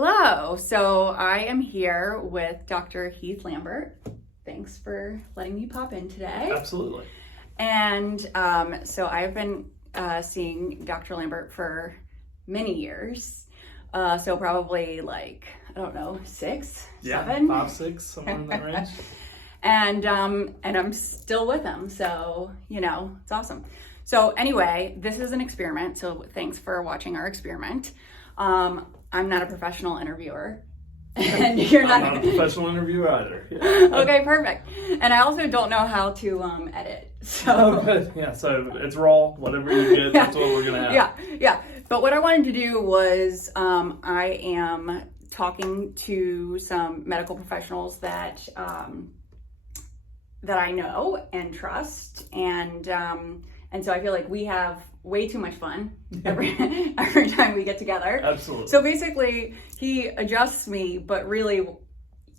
Hello. So I am here with Dr. Heath Lambert. Thanks for letting me pop in today. Absolutely. And so I've been seeing Dr. Lambert for many years. So probably like, I don't know, 6, 7? 5, 6, somewhere in that range. And I'm still with him. So, it's awesome. So anyway, this is an experiment. So thanks for watching our experiment. I'm not a professional interviewer. And you're I'm not a professional interviewer either. Yeah. Okay, perfect. And I also don't know how to edit. So yeah, so it's raw. Whatever you get, that's what we're gonna have. Yeah. But what I wanted to do was I am talking to some medical professionals that I know and trust, and so I feel like we have way too much fun every time we get together. Absolutely. So basically, he adjusts me, but really,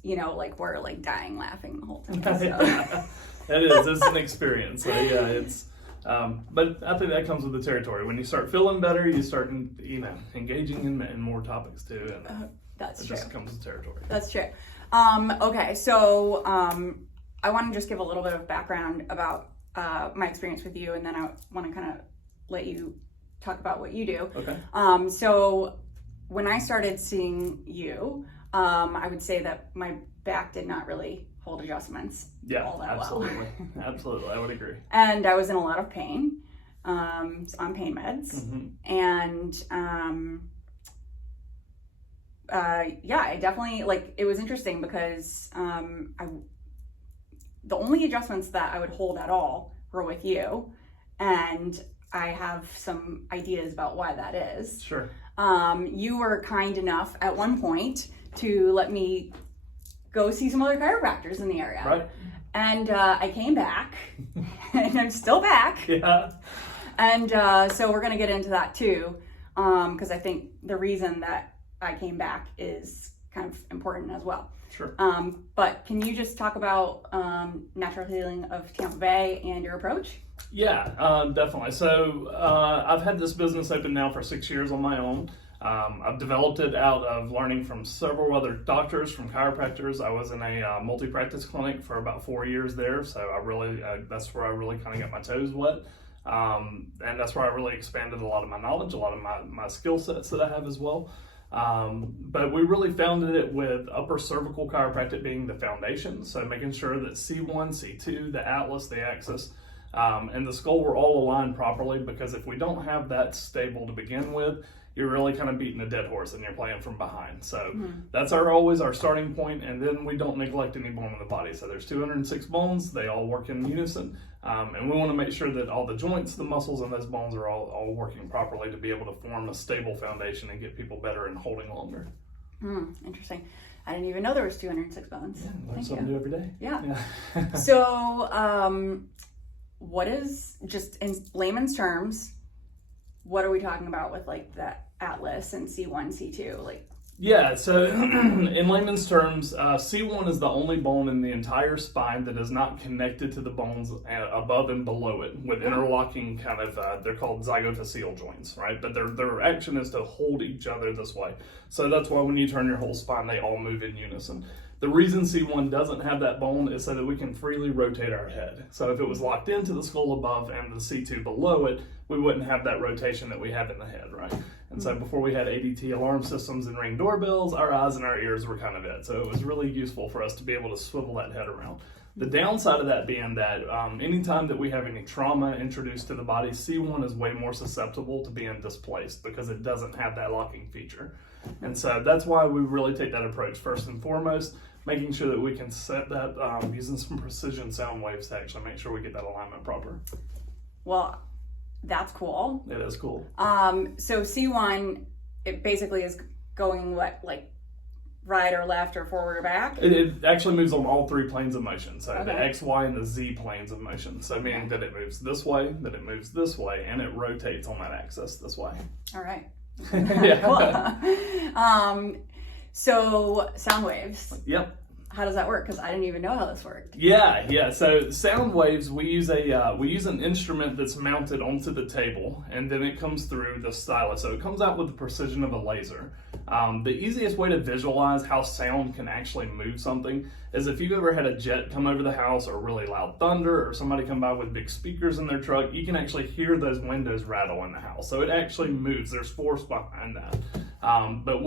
we're like dying laughing the whole time. So. It's an experience. So yeah, it's. But I think that comes with the territory. When you start feeling better, you start, engaging in more topics too, and That's it true. just comes with territory. That's true. Okay, so I want to just give a little bit of background about my experience with you, and then I want to kind of let you talk about what you do. Okay. So when I started seeing you, I would say that my back did not really hold adjustments all that absolutely. well. Absolutely, I would agree. And I was in a lot of pain, on pain meds, and I definitely, it was interesting because the only adjustments that I would hold at all were with you, and I have some ideas about why that is. Sure. You were kind enough at one point to let me go see some other chiropractors in the area. Right. And I came back, and I'm still back. Yeah. And so we're going to get into that too, because I think the reason that I came back is kind of important as well. Sure. But can you just talk about natural healing of Tampa Bay and your approach? Yeah, definitely. So I've had this business open now for 6 years on my own. I've developed it out of learning from several other doctors, from chiropractors. I was in a multi-practice clinic for about 4 years there, so I really that's where I really kind of got my toes wet, and that's where I really expanded a lot of my knowledge, a lot of my skill sets that I have as well. But we really founded it with upper cervical chiropractic being the foundation, so making sure that C1, C2, the atlas, the axis, and the skull were all aligned properly, because if we don't have that stable to begin with, you're really kind of beating a dead horse and you're playing from behind. So that's always our starting point, and then we don't neglect any bone in the body. So there's 206 bones, they all work in unison, and we want to make sure that all the joints, the muscles, and those bones are all working properly to be able to form a stable foundation and get people better and holding longer. Interesting. I didn't even know there was 206 bones. Yeah, learn something new every day. Yeah. So what is, just in layman's terms, what are we talking about with that atlas and C1, C2? Yeah, so in layman's terms, C1 is the only bone in the entire spine that is not connected to the bones above and below it with interlocking kind of, they're called zygofascial joints, right? But their action is to hold each other this way. So that's why when you turn your whole spine, they all move in unison. The reason C1 doesn't have that bone is so that we can freely rotate our head. So if it was locked into the skull above and the C2 below it, we wouldn't have that rotation that we have in the head, right? And so before we had ADT alarm systems and Ring doorbells, our eyes and our ears were kind of it. So it was really useful for us to be able to swivel that head around. The downside of that being that anytime that we have any trauma introduced to the body, C1 is way more susceptible to being displaced because it doesn't have that locking feature. And so that's why we really take that approach first and foremost, making sure that we can set that using some precision sound waves to actually make sure we get that alignment proper. Well, that's cool. It is cool. So C1, it basically is going right or left or forward or back? It actually moves on all 3 planes of motion. So the Okay. X, Y, and the Z planes of motion. So meaning that it moves this way, that it moves this way, and it rotates on that axis this way. All right. Yeah. So sound waves. Yep. How does that work? Because I didn't even know how this worked. Yeah. So sound waves, we use an instrument that's mounted onto the table, and then it comes through the stylus. So it comes out with the precision of a laser. The easiest way to visualize how sound can actually move something is if you've ever had a jet come over the house, or really loud thunder, or somebody come by with big speakers in their truck, you can actually hear those windows rattle in the house. So it actually moves. There's force behind that. But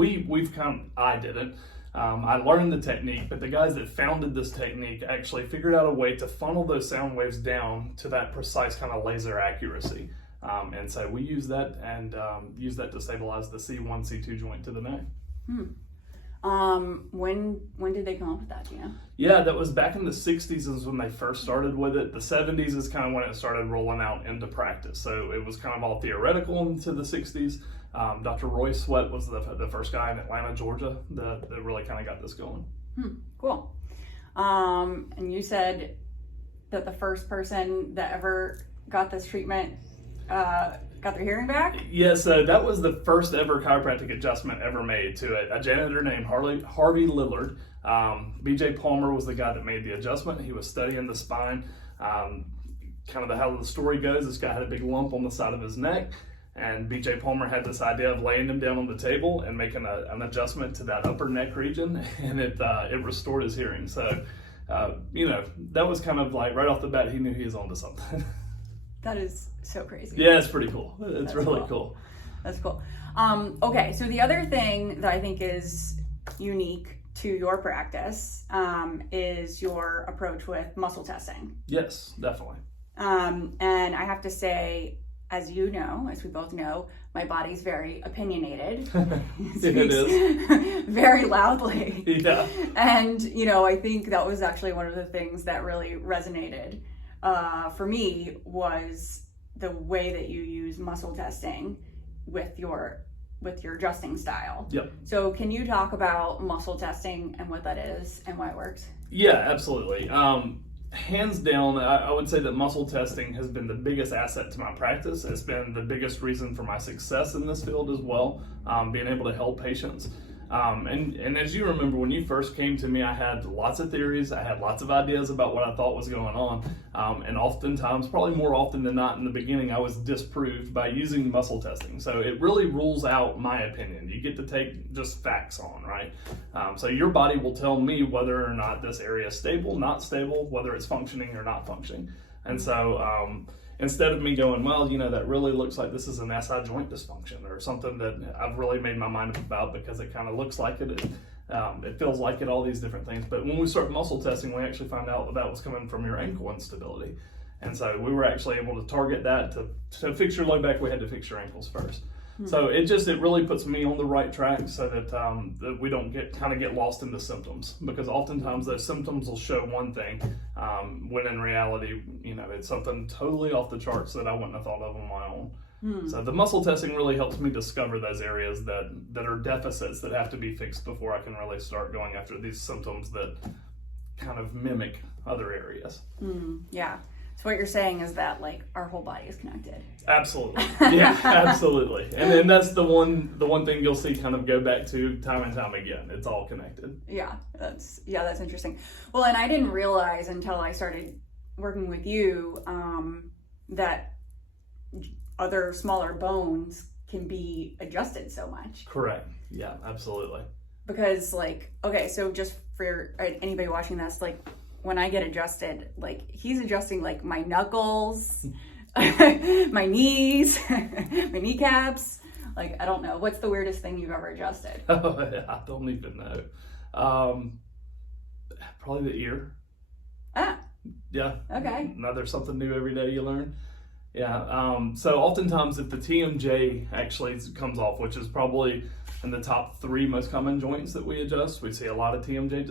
I didn't. I learned the technique, but the guys that founded this technique actually figured out a way to funnel those sound waves down to that precise kind of laser accuracy. And so we use that to stabilize the C1, C2 joint to the neck. When did they come up with that, do you know? Yeah, that was back in the 60s is when they first started with it. The 70s is kind of when it started rolling out into practice. So it was kind of all theoretical into the 60s. Dr. Roy Sweat was the first guy in Atlanta, Georgia that really kind of got this going. Cool. And you said that the first person that ever got this treatment got their hearing back? Yeah, so that was the first ever chiropractic adjustment ever made to a janitor named Harvey Lillard. BJ Palmer was the guy that made the adjustment. He was studying the spine. Kind of how the story goes, this guy had a big lump on the side of his neck, and BJ Palmer had this idea of laying him down on the table and making an adjustment to that upper neck region, and it restored his hearing. So, that was kind of like right off the bat, he knew he was onto something. That is so crazy. Yeah, it's pretty cool. It's That's really cool. That's cool. Okay, so the other thing that I think is unique to your practice is your approach with muscle testing. Yes, definitely. And I have to say, as you know, as we both know, my body's very opinionated. It is. Very loudly. Yeah. And, I think that was actually one of the things that really resonated for me was the way that you use muscle testing with your adjusting style. Yep. So can you talk about muscle testing and what that is and why it works? Yeah, absolutely. Hands down, I would say that muscle testing has been the biggest asset to my practice. It's been the biggest reason for my success in this field as well, being able to help patients. And as you remember, when you first came to me, I had lots of theories. I had lots of ideas about what I thought was going on. And oftentimes, probably more often than not in the beginning, I was disproved by using muscle testing. So it really rules out my opinion. You get to take just facts on, right? So your body will tell me whether or not this area is stable, not stable, whether it's functioning or not functioning. And so instead of me going, well, that really looks like this is an SI joint dysfunction or something that I've really made my mind up about because it kind of looks like it, it feels like it, all these different things. But when we start muscle testing, we actually found out that was coming from your ankle instability. And so we were actually able to target that. To fix your low back, we had to fix your ankles first. So it really puts me on the right track so that we don't get lost in the symptoms, because oftentimes those symptoms will show one thing when in reality, it's something totally off the charts that I wouldn't have thought of on my own. So the muscle testing really helps me discover those areas that are deficits that have to be fixed before I can really start going after these symptoms that kind of mimic other areas. Yeah. So what you're saying is that our whole body is connected. Absolutely. Yeah, absolutely. And then that's the one thing you'll see kind of go back to time and time again. It's all connected. Yeah, that's interesting. Well, and I didn't realize until I started working with you that other smaller bones can be adjusted so much. Correct. Yeah, absolutely. Because okay, so just for anybody watching this, when I get adjusted, he's adjusting my knuckles, my knees, my kneecaps. I don't know. What's the weirdest thing you've ever adjusted? Oh, I don't even know. Probably the ear. Ah. Yeah. Okay. Now there's something new every day you learn. Yeah. So oftentimes if the TMJ actually comes off, which is probably in the top 3 most common joints that we adjust, we see a lot of TMJ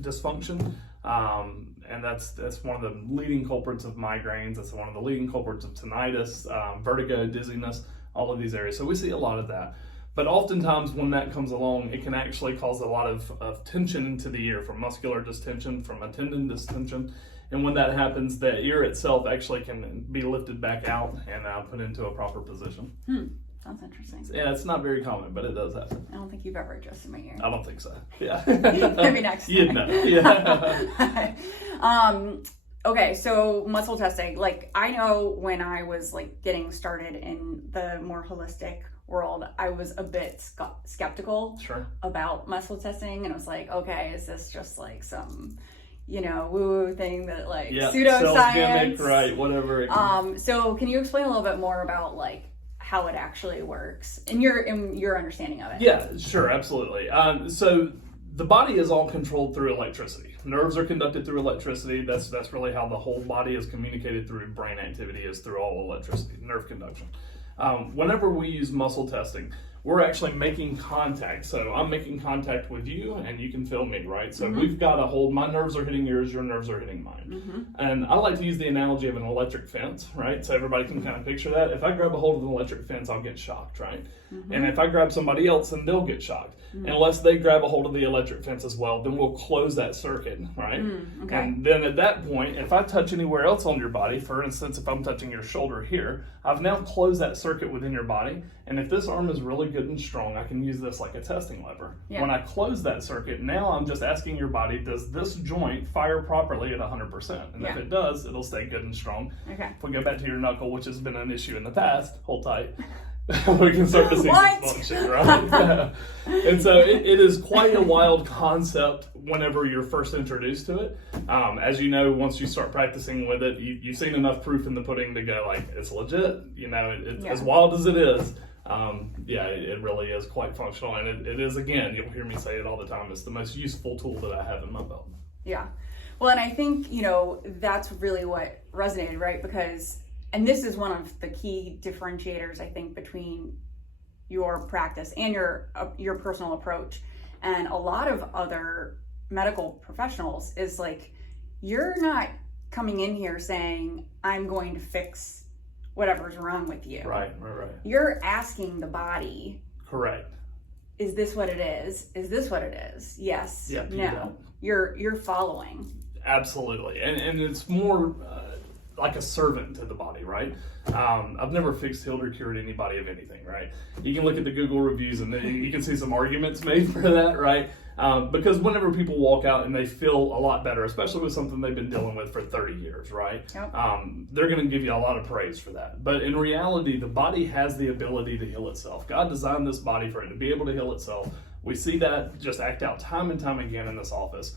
dysfunction. And that's one of the leading culprits of migraines. That's one of the leading culprits of tinnitus, vertigo, dizziness, all of these areas. So we see a lot of that. But oftentimes when that comes along, it can actually cause a lot of tension into the ear, from muscular distension, from a tendon distension. And when that happens, the ear itself actually can be lifted back out and put into a proper position. Sounds interesting. Yeah, it's not very common, but it does happen. I don't think you've ever adjusted my ear. I don't think so. Yeah. Maybe next time. You'd know. Yeah. Okay, so muscle testing. I know when I was getting started in the more holistic world, I was a bit skeptical Sure. about muscle testing, and I was like, okay, is this just like some, woo-woo thing that like pseudoscience, gimmick, right? Whatever. So can you explain a little bit more about like how it actually works in your understanding of it? Yeah, sure, absolutely. So the body is all controlled through electricity. Nerves are conducted through electricity. That's really how the whole body is communicated through brain activity, is through all electricity, nerve conduction. Whenever we use muscle testing, we're actually making contact. So I'm making contact with you and you can feel me, right? So we've got to hold, my nerves are hitting yours, your nerves are hitting mine. And I like to use the analogy of an electric fence, right? So everybody can kind of picture that. If I grab a hold of an electric fence, I'll get shocked, right? And if I grab somebody else, then they'll get shocked. Unless they grab a hold of the electric fence as well, then we'll close that circuit, right? Okay. And then at that point, if I touch anywhere else on your body, for instance, if I'm touching your shoulder here, I've now closed that circuit within your body. And if this arm is really good and strong, I can use this like a testing lever. Yeah. When I close that circuit, now I'm just asking your body, does this joint fire properly at 100%? And if it does, it'll stay good and strong. Okay. If we go back to your knuckle, which has been an issue in the past, hold tight. We can start to see dysfunction, right? And so it is quite a wild concept whenever you're first introduced to it. As you know, once you start practicing with it, you've seen enough proof in the pudding to go like, it's legit. As wild as it is, it really is quite functional. And it is, again, you'll hear me say it all the time, it's the most useful tool that I have in my belt. Yeah. Well, and I think, that's really what resonated, right? Because, and this is one of the key differentiators, I think, between your practice and your personal approach and a lot of other medical professionals, is like, you're not coming in here saying, I'm going to fix whatever's wrong with you. Right. You're asking the body. Correct. Is this what it is? Is this what it is? Yes. Yep, no. You're following. Absolutely. And it's more like a servant to the body, right? I've never fixed, healed, or cured anybody of anything, right? You can look at the Google reviews and you can see some arguments made for that, right? Because whenever people walk out and they feel a lot better, especially with something they've been dealing with for 30 years, right? Yep. They're going to give you a lot of praise for that. But in reality, the body has the ability to heal itself. God designed this body for it to be able to heal itself. We see that just act out time and time again in this office.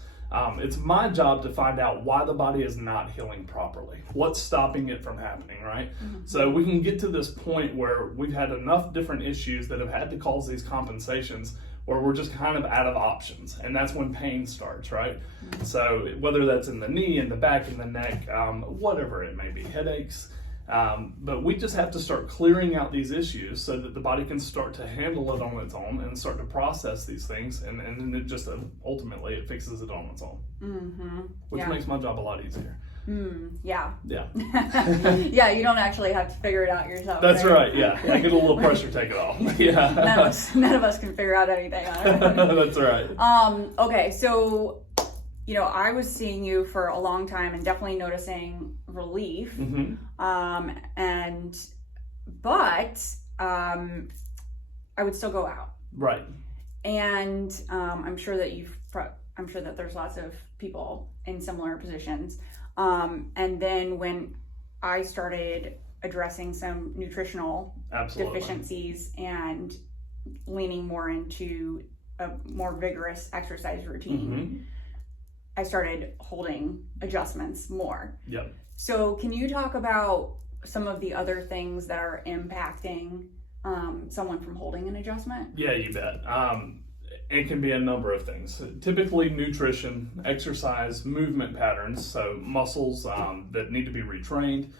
It's my job to find out why the body is not healing properly. What's stopping it from happening, right? So we can get to this point where we've had enough different issues that have had to cause these compensations where we're just kind of out of options. And that's when pain starts, right? So whether that's in the knee, in the back, in the neck, whatever it may be, headaches. But we just have to start clearing out these issues so that the body can start to handle it on its own and start to process these things, and then it just ultimately it fixes it on its own, which makes my job a lot easier. Yeah. Yeah. Yeah, you don't actually have to figure it out yourself. That's right. Yeah, I get a little pressure taken off. Yeah. None of us can figure out anything on it. That's right. Okay, so I was seeing you for a long time and definitely noticing relief. But I would still go out. Right. And I'm sure that there's lots of people in similar positions. And then when I started addressing some nutritional deficiencies and leaning more into a more vigorous exercise routine, I started holding adjustments more. Yep. So can you talk about some of the other things that are impacting someone from holding an adjustment? Yeah, you bet. It can be a number of things. Typically nutrition, exercise, movement patterns, so muscles that need to be retrained.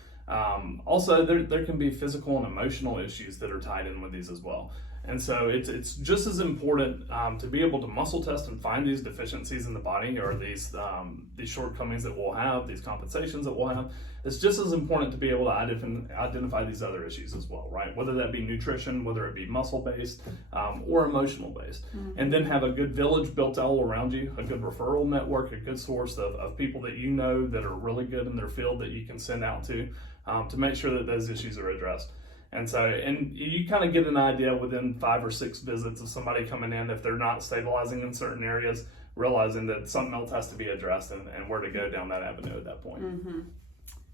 Also, there can be physical and emotional issues that are tied in with these as well. And so it's just as important to be able to muscle test and find these deficiencies in the body, or these shortcomings that we'll have, these compensations that we'll have. It's just as important to be able to identify these other issues as well, right? Whether that be nutrition, whether it be muscle-based or emotional-based. And then have a good village built all around you, a good referral network, a good source of people that you know that are really good in their field that you can send out to make sure that those issues are addressed. And you kind of get an idea within 5 or 6 visits of somebody coming in, if they're not stabilizing in certain areas, realizing that something else has to be addressed and where to go down that avenue at that point.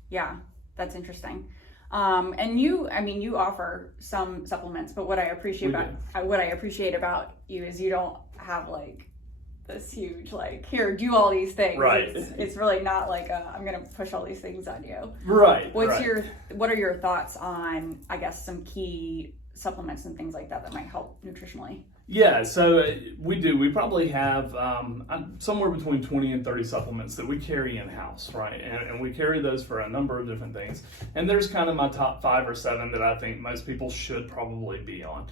Yeah, that's interesting. And you offer some supplements, but what I appreciate about you is you don't have like this huge like, here, do all these things. Right. It's really not like I'm gonna push all these things on you. Right. What are your thoughts on, I guess, some key supplements and things like that might help nutritionally? Yeah, so we probably have somewhere between 20 and 30 supplements that we carry in-house, right? And we carry those for a number of different things. And there's kind of my top 5 or 7 that I think most people should probably be on.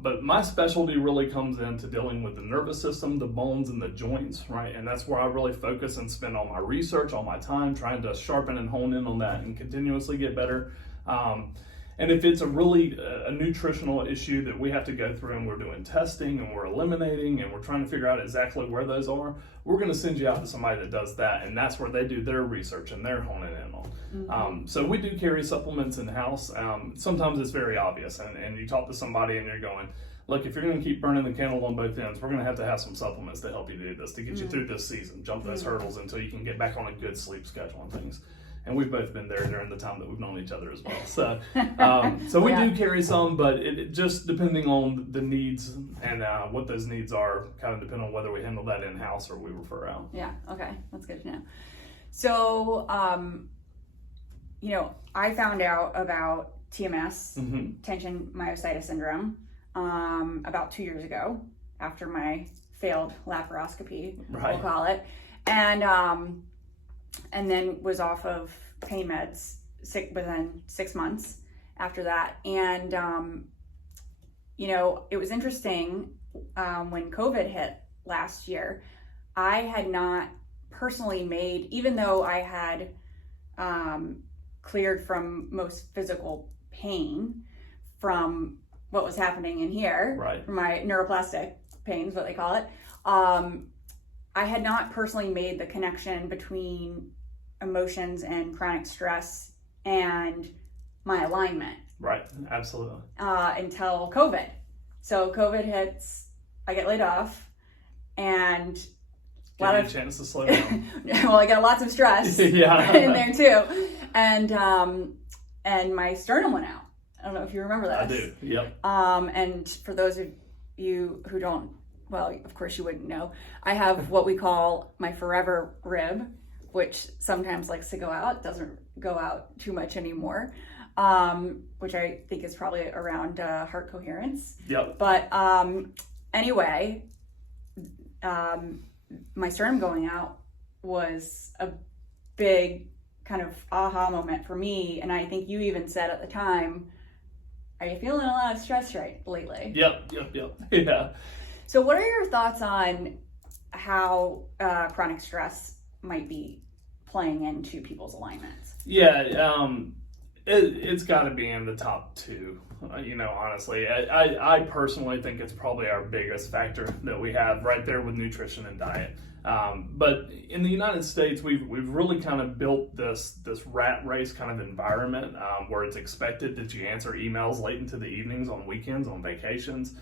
But my specialty really comes into dealing with the nervous system, the bones, and the joints, right? And that's where I really focus and spend all my research, all my time trying to sharpen and hone in on that and continuously get better. And if it's a nutritional issue that we have to go through and we're doing testing and we're eliminating and we're trying to figure out exactly where those are, we're going to send you out to somebody that does that. And that's where they do their research and they're honing in on. Mm-hmm. So we do carry supplements in-house. Sometimes it's very obvious. And you talk to somebody and you're going, look, if you're going to keep burning the candle on both ends, we're going to have some supplements to help you do this, to get you through this season, jump those hurdles until you can get back on a good sleep schedule and things. And we've both been there during the time that we've known each other as well. So we do carry some, but it just depending on the needs and what those needs are, kind of depend on whether we handle that in-house or we refer out. Yeah, okay, that's good to know. So, I found out about TMS, tension myositis syndrome, about 2 years ago after my failed laparoscopy, we'll call it. And then was off of pain meds within 6 months after that. And, it was interesting when COVID hit last year, I had not personally made, even though I had cleared from most physical pain from what was happening in here, from my neuroplastic pain is what they call it, I had not personally made the connection between emotions and chronic stress and my alignment. Right, absolutely. Until COVID. So COVID hits, I get laid off, and a chance to slow down. Well, I got lots of stress in there too, and my sternum went out. I don't know if you remember that. I do. Yep. And for those of you who don't, well, of course you wouldn't know, I have what we call my forever rib, which sometimes likes to go out, doesn't go out too much anymore, which I think is probably around heart coherence. Yep. But anyway, my sternum going out was a big kind of aha moment for me. And I think you even said at the time, are you feeling a lot of stress lately? Yep. Yeah. So what are your thoughts on how chronic stress might be playing into people's alignments? Yeah, it's got to be in the top 2. Honestly, I personally think it's probably our biggest factor that we have right there with nutrition and diet. But in the United States, we've really kind of built this rat race kind of environment where it's expected that you answer emails late into the evenings, on weekends, on vacations.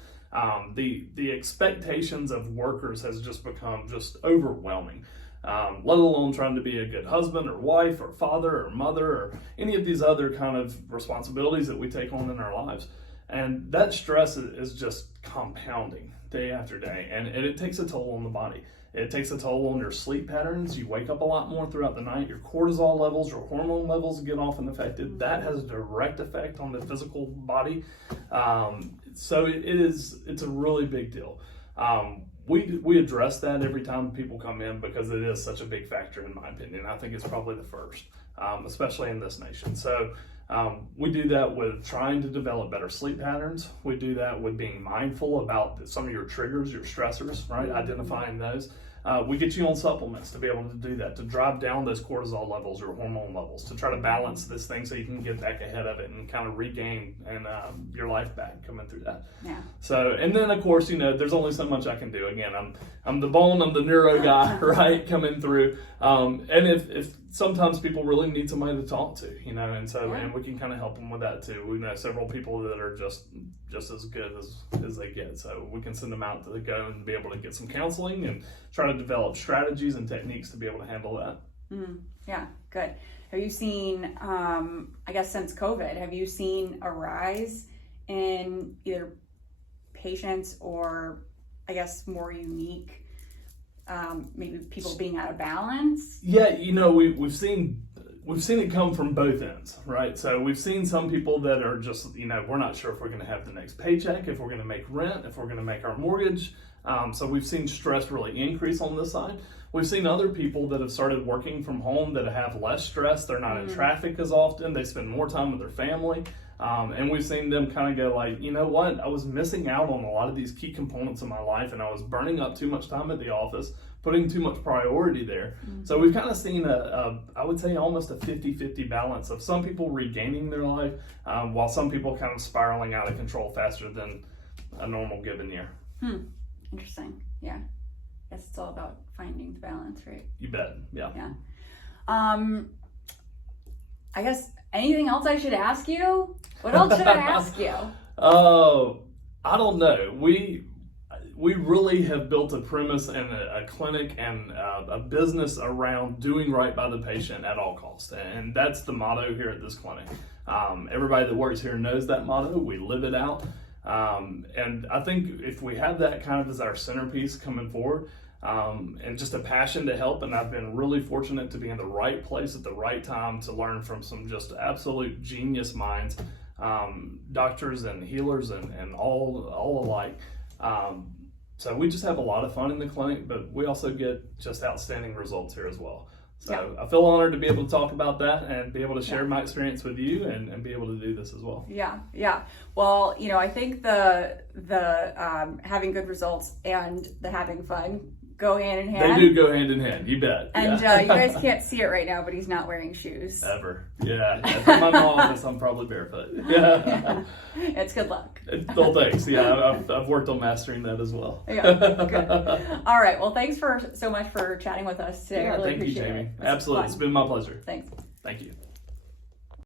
The expectations of workers has just become just overwhelming. Let alone trying to be a good husband or wife or father or mother or any of these other kind of responsibilities that we take on in our lives. And that stress is just compounding day after day, and it takes a toll on the body. It takes a toll on your sleep patterns. You wake up a lot more throughout the night. Your cortisol levels, your hormone levels get often affected. That has a direct effect on the physical body. So it's a really big deal. We address that every time people come in because it is such a big factor in my opinion. I think it's probably the first, especially in this nation. So we do that with trying to develop better sleep patterns. We do that with being mindful about some of your triggers, your stressors, right? Identifying those. We get you on supplements to be able to do that, to drive down those cortisol levels or hormone levels, to try to balance this thing so you can get back ahead of it and kind of regain and your life back coming through that. Yeah. So, and then of course, there's only so much I can do. Again, I'm the bone, I'm the neuro guy, right, coming through. And if sometimes people really need somebody to talk to, and so, and we can kind of help them with that too. We know several people that are just as good as they get. So we can send them out to go and be able to get some counseling and try to develop strategies and techniques to be able to handle that. Yeah, good. Have you seen, I guess since COVID, have you seen a rise in either patients or I guess more unique, maybe people being out of balance? Yeah, we've seen it come from both ends, right? So we've seen some people that are just, we're not sure if we're going to have the next paycheck, if we're going to make rent, if we're going to make our mortgage. So we've seen stress really increase on this side. We've seen other people that have started working from home that have less stress. They're not in traffic as often. They spend more time with their family. And we've seen them kind of go like, you know what? I was missing out on a lot of these key components of my life, and I was burning up too much time at the office, putting too much priority there. So we've kind of seen I would say almost a 50-50 balance of some people regaining their life, while some people kind of spiraling out of control faster than a normal given year. Interesting. Yeah. I guess it's all about finding the balance, right? You bet. Yeah. I guess anything else I should ask you? What else should I ask you? I don't know. We really have built a premise and a clinic and a business around doing right by the patient at all costs. And that's the motto here at this clinic. Everybody that works here knows that motto. We live it out. And I think if we have that kind of as our centerpiece coming forward, and just a passion to help, and I've been really fortunate to be in the right place at the right time to learn from some just absolute genius minds, doctors and healers and all alike. So we just have a lot of fun in the clinic, but we also get just outstanding results here as well. So I feel honored to be able to talk about that and be able to share my experience with you and be able to do this as well. Yeah. Well, I think the having good results and the having fun go hand in hand. They do go hand in hand, you bet. And you guys can't see it right now, but he's not wearing shoes. Ever. Yeah. If I'm in my office, I'm probably barefoot. Yeah. It's good luck. Well, thanks. Yeah, I've worked on mastering that as well. Yeah, good. All right. Well, thanks so much for chatting with us today. I really thank you, appreciate Jamie. it. Absolutely. It's been my pleasure. Thanks. Thank you.